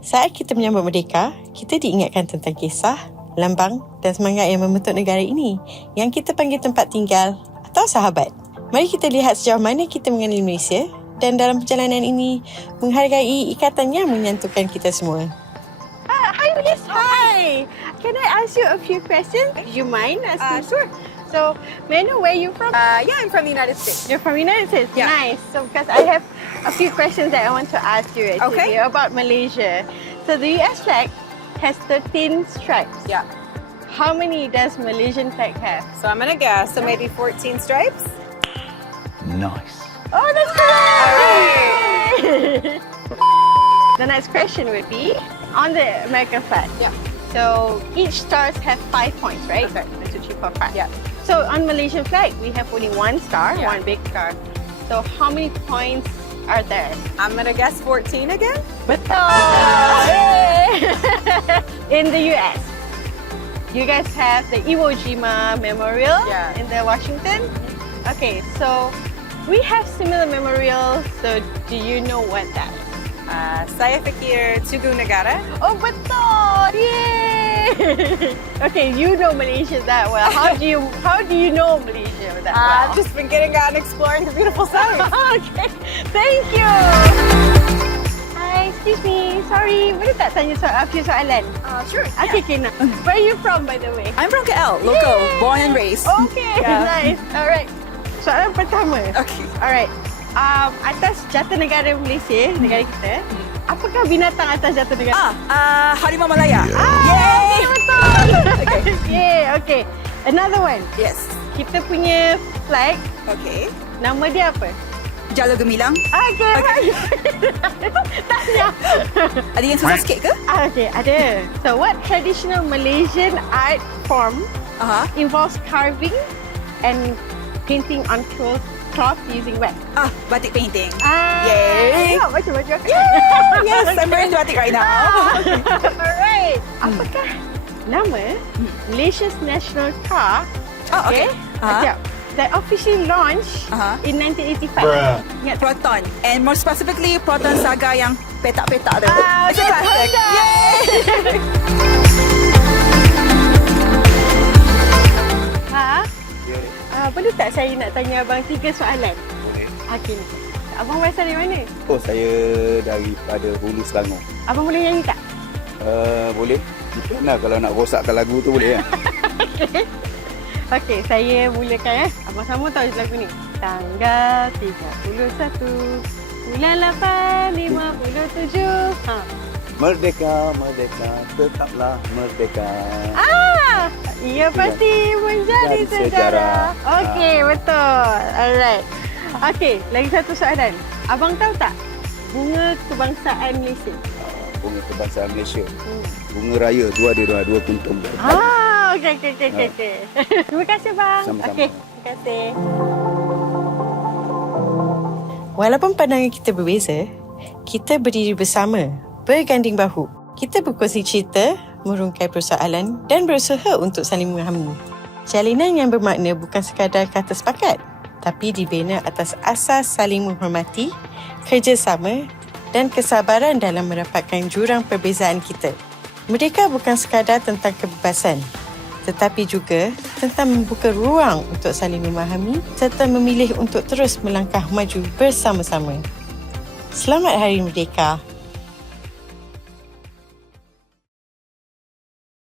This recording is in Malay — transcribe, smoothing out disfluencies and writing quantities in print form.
Saat kita menyambut merdeka, kita diingatkan tentang kisah, lambang dan semangat yang membentuk negara ini yang kita panggil tempat tinggal atau sahabat. Mari kita lihat sejauh mana kita mengenali Malaysia dan dalam perjalanan ini menghargai ikatan yang menyatukan kita semua. Hi Miss, hi. Can I ask you a few questions? Do you mind asking? Sure. So, may I know where you're from? Yeah, I'm from the United States. You're from the United States? Yeah. Nice. So, because I have a few questions that I want to ask you actually Okay. about Malaysia. So, the US flag has 13 stripes. Yeah. How many does Malaysian flag have? So I'm gonna guess, so maybe 14 stripes? Nice. Oh, that's correct! The next question would be on the American flag. Yeah. So, each stars have 5 points, right? Okay. 1, 2, 3, 4, 5. Yeah. So, on Malaysian flag, we have only one star, Yeah. one big star. So, how many points are there? I'm gonna guess 14 again? Betul! In the US, you guys have the Iwo Jima Memorial Yeah. in the Washington. Okay, so we have similar memorials. So, do you know what that is? Saya fikir Tugu Negara. Oh, betul! Yay! Okay, you know Malaysia that well. How do you know Malaysia that well? Just been getting out and exploring the beautiful sights. Okay, thank you. Hi, excuse me. Sorry, boleh tak tanya a few soalan? Sure. Okay, okay, now. Where are you from, by the way? I'm from KL, local, Yay! born and raised. Okay, Yeah. nice. Alright. Soalan pertama. Okay. Alright. Atas jata negara Malaysia, negara kita, apakah binatang atas jata negara? Harimau Malaya. Yay! Betul! Okay. Yay, okay. Another one. Yes. Kita punya flag, Okay. nama dia apa? Jalo Gemilang. Okay, okay. Tanya. Ada yang susah sikit ke? Okay, ada. So, what traditional Malaysian art form involves carving and painting on cloth using wax? Batik painting. Yay! Yay! Macam baju aku. Yes, I'm wearing batik right now. Alright. Apakah nama Malaysia's national car? Okay. Sekejap. That officially launched in 1985. Ingat tak? Proton. And more specifically, Proton Saga yang petak-petak tu. It's a betul classic. dah. Yay! Boleh tak saya nak tanya abang 3 soalan? Boleh. Okay. Abang berasal dari mana? Oh, saya daripada Hulu Selangor. Abang boleh nyanyi tak? Boleh. Depend lah kalau nak rosakkan lagu tu boleh kan? Okay, saya mulakan. Abang sama tahu lagu ni. Tanggal 31 bulan 8 57. Merdeka, merdeka, tetaplah merdeka. Ia pasti menjadi Jadi sejarah. sejarah. Okey, betul. Alright. Okey, lagi satu soalan. Abang tahu tak bunga kebangsaan Malaysia? Bunga kebangsaan Malaysia. Bunga raya, dua kuntum. Okey. Terima kasih bang. Sama-sama. Okey, terima kasih. Walaupun pandangan kita berbeza, kita berdiri bersama, berganding bahu. Kita berkongsi cerita, merungkai persoalan dan berusaha untuk saling memahami. Jalinan yang bermakna bukan sekadar kata sepakat, tapi dibina atas asas saling menghormati, kerjasama dan kesabaran dalam merapatkan jurang perbezaan kita. Merdeka bukan sekadar tentang kebebasan, tetapi juga tentang membuka ruang untuk saling memahami serta memilih untuk terus melangkah maju bersama-sama. Selamat Hari Merdeka!